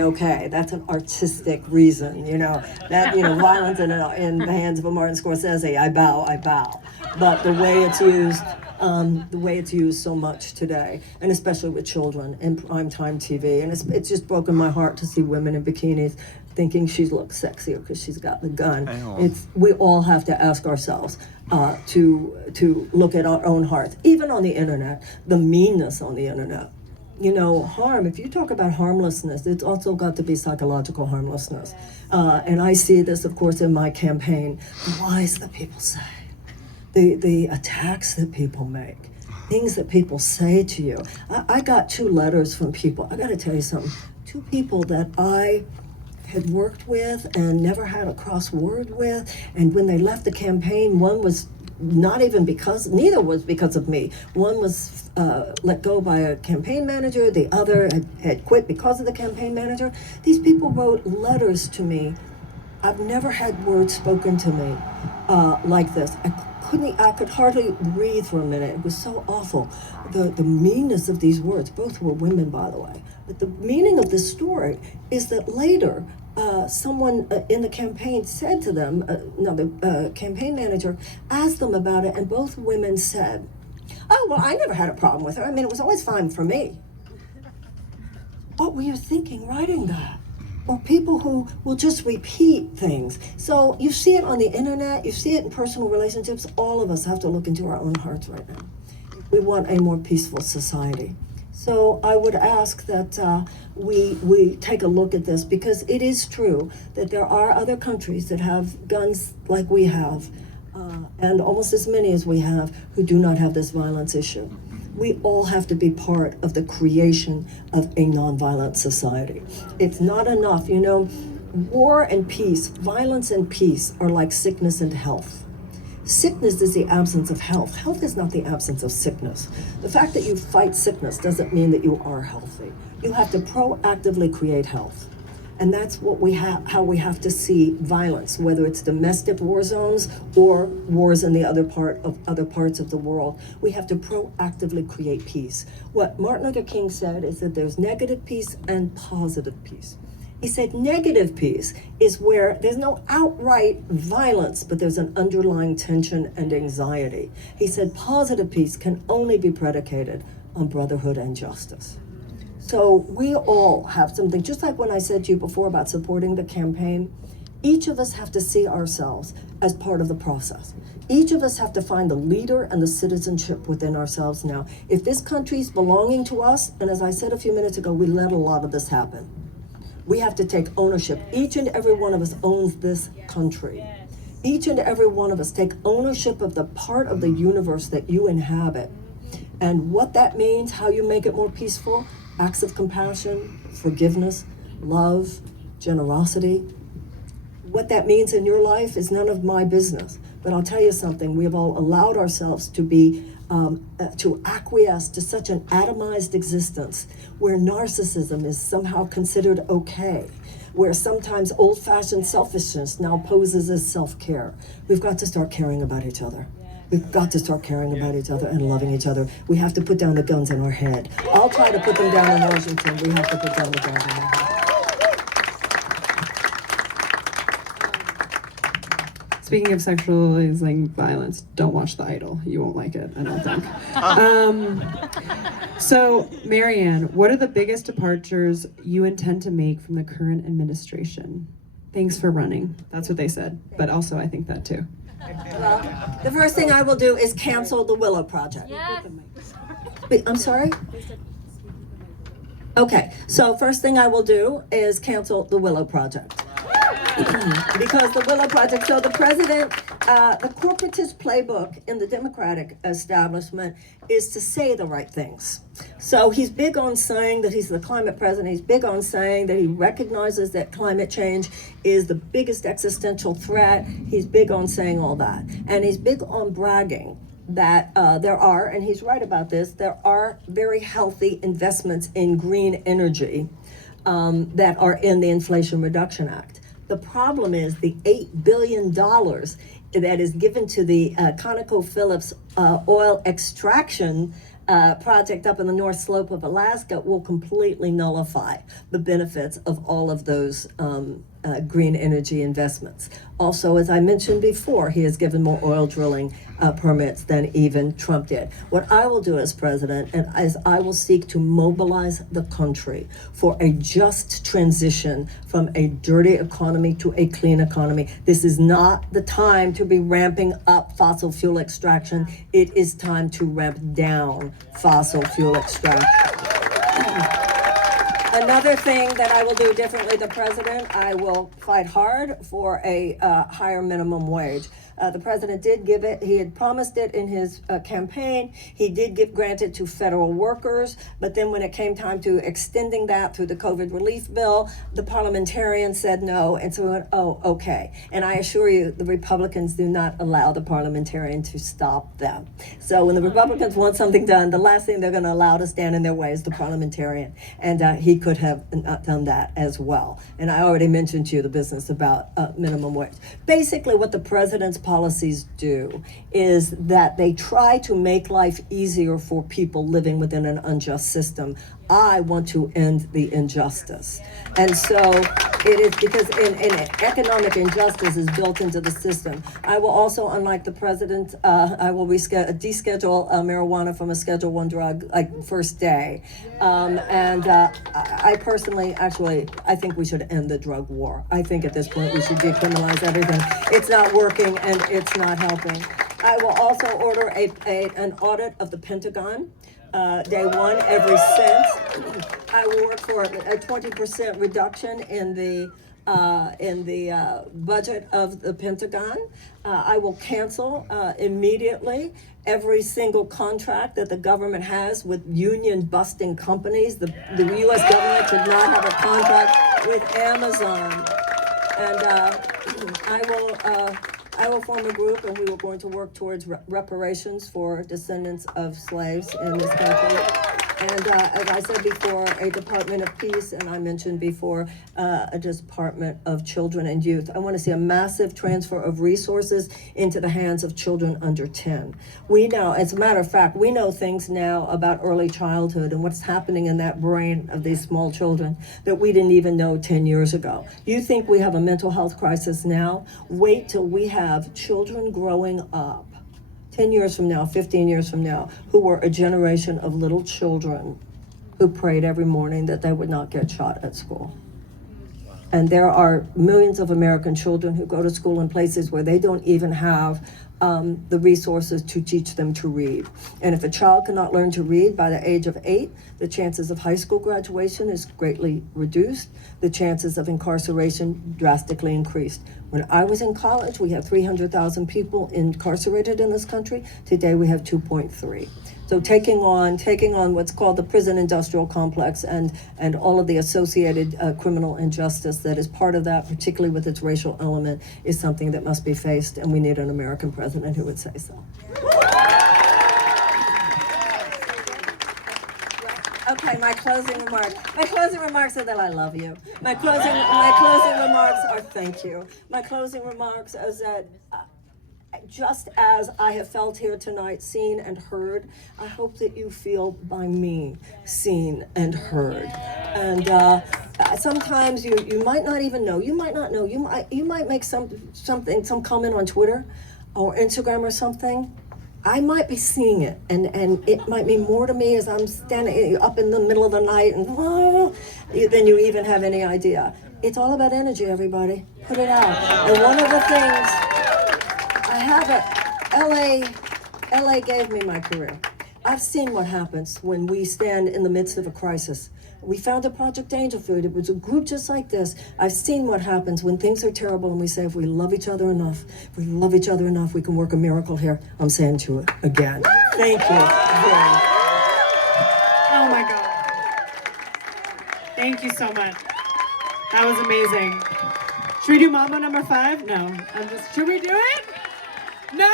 okay, that's an artistic reason, that, violence in the hands of a Martin Scorsese, I bow. But the way it's used so much today, and especially with children in primetime TV, and it's just broken my heart to see women in bikinis thinking she looks sexier because she's got the gun. We all have to ask ourselves to look at our own hearts, even on the internet, the meanness on the internet. Harm, if you talk about harmlessness, it's also got to be psychological harmlessness. And I see this, of course, in my campaign. The lies that people say, the attacks that people make, things that people say to you. I got 2 letters from people. I got to tell you something. 2 people that I had worked with and never had a cross word with. And when they left the campaign, one was neither was because of me. One was let go by a campaign manager, the other had quit because of the campaign manager. These people wrote letters to me. I've never had words spoken to me like this. I could hardly breathe for a minute. It was so awful. The meanness of these words, both were women, by the way. But the meaning of this story is that later, someone in the campaign said to them, the campaign manager asked them about it, and both women said, "Oh, well, I never had a problem with her. I mean, it was always fine for me." What were you thinking writing that? Or people who will just repeat things. So you see it on the internet, you see it in personal relationships. All of us have to look into our own hearts right now. We want a more peaceful society. So I would ask that we take a look at this, because it is true that there are other countries that have guns like we have, and almost as many as we have, who do not have this violence issue. We all have to be part of the creation of a nonviolent society. It's not enough, war and peace, violence and peace are like sickness and health. Sickness is the absence of health. Health is not the absence of sickness. The fact that you fight sickness doesn't mean that you are healthy. You have to proactively create health. And that's how we have to see violence, whether it's domestic war zones or wars in the other parts of the world. We have to proactively create peace. What Martin Luther King said is that there's negative peace and positive peace. He said negative peace is where there's no outright violence, but there's an underlying tension and anxiety. He said positive peace can only be predicated on brotherhood and justice. So we all have something, just like when I said to you before about supporting the campaign, each of us have to see ourselves as part of the process. Each of us have to find the leader and the citizenship within ourselves now. If this country's belonging to us, and as I said a few minutes ago, we let a lot of this happen. We have to take ownership. Each and every one of us owns this country. Each and every one of us take ownership of the part of the universe that you inhabit. And what that means, how you make it more peaceful, acts of compassion, forgiveness, love, generosity. What that means in your life is none of my business. But I'll tell you something, we have all allowed ourselves to be, to acquiesce to such an atomized existence where narcissism is somehow considered okay, where sometimes old-fashioned selfishness now poses as self-care. We've got to start caring about each other. We've got to start caring about each other and loving each other. We have to put down the guns in our head. I'll try to put them down in Washington. We have to put down the guns in our head. Speaking of sexualizing violence, don't watch The Idol. You won't like it, I don't think. So, Marianne, what are the biggest departures you intend to make from the current administration? Thanks for running. That's what they said. But also, I think that too. Well, the first thing I will do is cancel the Willow Project. Yes. Wait, I'm sorry? Okay, so first thing I will do is cancel the Willow Project. Because the Willow Project, so the president, the corporatist playbook in the Democratic establishment is to say the right things. So he's big on saying that he's the climate president. He's big on saying that he recognizes that climate change is the biggest existential threat. He's big on saying all that. And he's big on bragging that there are, and he's right about this, there are very healthy investments in green energy that are in the Inflation Reduction Act. The problem is the $8 billion that is given to the ConocoPhillips oil extraction project up in the North Slope of Alaska will completely nullify the benefits of all of those green energy investments. Also, as I mentioned before, he has given more oil drilling permits than even Trump did. What I will do as president, and as I will seek to mobilize the country for a just transition from a dirty economy to a clean economy. This is not the time to be ramping up fossil fuel extraction. It is time to ramp down fossil fuel extraction. Another thing that I will do differently than the president, I will fight hard for a higher minimum wage. The president did give it, he had promised it in his campaign. He did grant it to federal workers, but then when it came time to extending that through the COVID relief bill, the parliamentarians said no, and so we went, oh, okay. And I assure you, the Republicans do not allow the parliamentarian to stop them. So when the Republicans want something done, the last thing they're going to allow to stand in their way is the parliamentarian. And he could have not done that as well. And I already mentioned to you the business about minimum wage. Basically, what the president's policies do is that they try to make life easier for people living within an unjust system. I want to end the injustice. And so it is because in economic injustice is built into the system. I will also, unlike the president, I will deschedule marijuana from a Schedule I drug like first day. I personally, actually, I think we should end the drug war. I think at this point we should decriminalize everything. It's not working and it's not helping. I will also order an audit of the Pentagon. Day one, every cent. I will work for a 20% reduction in the budget of the Pentagon. I will cancel immediately every single contract that the government has with union-busting companies. The U.S. government should not have a contract with Amazon. And I will form a group, and we are going to work towards reparations for descendants of slaves in this country. And as I said before, a Department of Peace, and I mentioned before, a Department of Children and Youth. I want to see a massive transfer of resources into the hands of children under 10. We know, as a matter of fact, we know things now about early childhood and what's happening in that brain of these small children that we didn't even know 10 years ago. You think we have a mental health crisis now? Wait till we have children growing up 10 years from now, 15 years from now, who were a generation of little children who prayed every morning that they would not get shot at school. And there are millions of American children who go to school in places where they don't even have the resources to teach them to read. And if a child cannot learn to read by the age of 8, the chances of high school graduation is greatly reduced. The chances of incarceration drastically increased. When I was in college, we had 300,000 people incarcerated in this country. Today we have 2.3. So taking on what's called the prison industrial complex and all of the associated criminal injustice that is part of that, particularly with its racial element, is something that must be faced, and we need an American president who would say so. Okay, my closing remarks. My closing remarks are that I love you. My closing remarks are thank you. My closing remarks is that just as I have felt here tonight, seen and heard, I hope that you feel by me seen and heard. And sometimes you might not even know. You might not know. You might make some comment on Twitter or Instagram or something. I might be seeing it, and it might mean more to me as I'm standing up in the middle of the night and than you even have any idea. It's all about energy, everybody. Put it out. And one of the things I have LA gave me my career. I've seen what happens when we stand in the midst of a crisis. We founded Project Angel Food. It was a group just like this. I've seen what happens when things are terrible and we say, if we love each other enough, we can work a miracle here. I'm saying to it again. Thank you. Oh my God. Thank you so much. That was amazing. Should we do Mambo number 5? No. Should we do it? No?